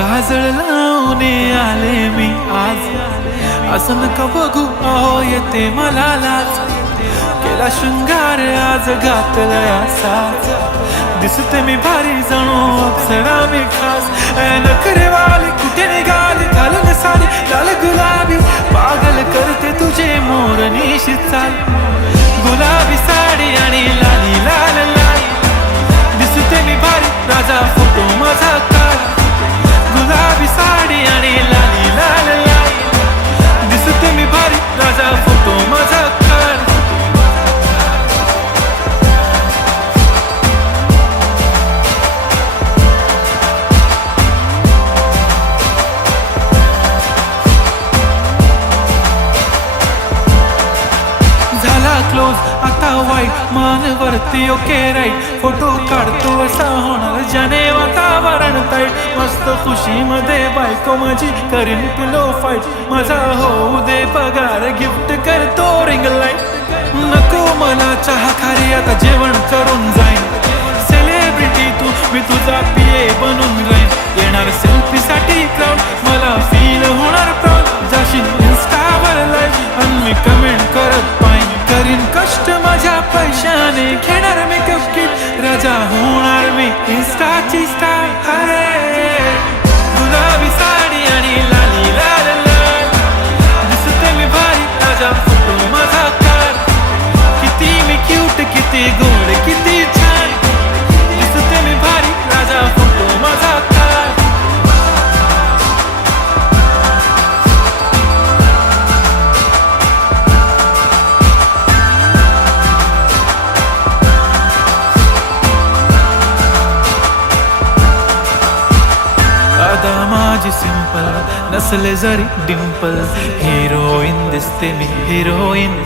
काजळ लावून आले मी आज, असं नका बघू अहो येते मला लाज. केला शृंगार आज घातलाय असाच, दिसते मी भारी जणू अप्सरा मी खास. नखरेवाली कुठे निघाली घालून साडी लाल गुलाबी, पागल करते तुझे मोरनीशी चाल. गुलाबी साडी आणि लाली लाल लाई, दिसते मी भारी राजा फोटो माझा काढ. गुलाबी साडी आणि लाली लाल लाई, दिसते मी भारी राजा फोटो माझा काढ. झाला क्लोज आता वाईट मान वरती ओके राईट, फोटो काढतो असा होणार ज्याने वातावरण ताईट. मस्त खुशी मध्ये बायको माझी करीन पिलो फाईट, माझा होऊ दे पगार गिफ्ट करतो रिंग लाईट. नको मला चहा खारी आता जेवण करून जाईन, सेलिब्रिटी तू मी तुझा पिये बनून राहीन. येणार सेल्फी साठी क्राऊड मला फील होणार प्राऊड, जाशील इन्स्टावर लाईव्ह आणि मी कमेंट करत पाहिन. करीन कष्ट माझ्या पैशाने घेणार मेकअप किट, राजा होणार मी इन्स्टाची स्टार. अरे गुलाबी साडी आणि लाली लाल लाल, दिसते मी भारी राजा फोटो माझा काढ. किती मी क्यूट किती गोड किती छान, दिसते मी भारी राजा फोटो माझा काढ. आता माझी सिंपल नसले जरी डिंपल, हिरोईन दिसते मी हिरोईन.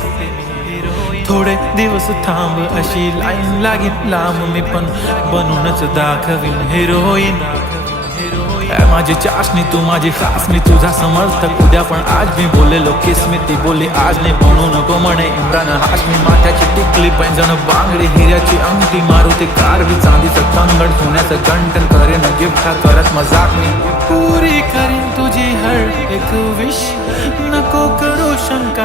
थोडे दिवस थांब अशी लाईन लागेल लांब, मी पण बनूनच दाखवीन हिरोईन. माझी चाशनी तू माझी खास, मी तुझा समर्थक उद्या पण आज. मी बोलेलो किस मी ती बोली आज नाही, बनू नको म्हणे इम्रान हाशमी. माथ्याची टिकली पैंजण बांगडी हिऱ्याची अंगठी, मारुती कारवी चांदीचं कंगण, सोन्याचं गंटन करेन गिफ्ट करत मजाक मी. पुरी करीन तुझी हर एक विश, नको करू शंका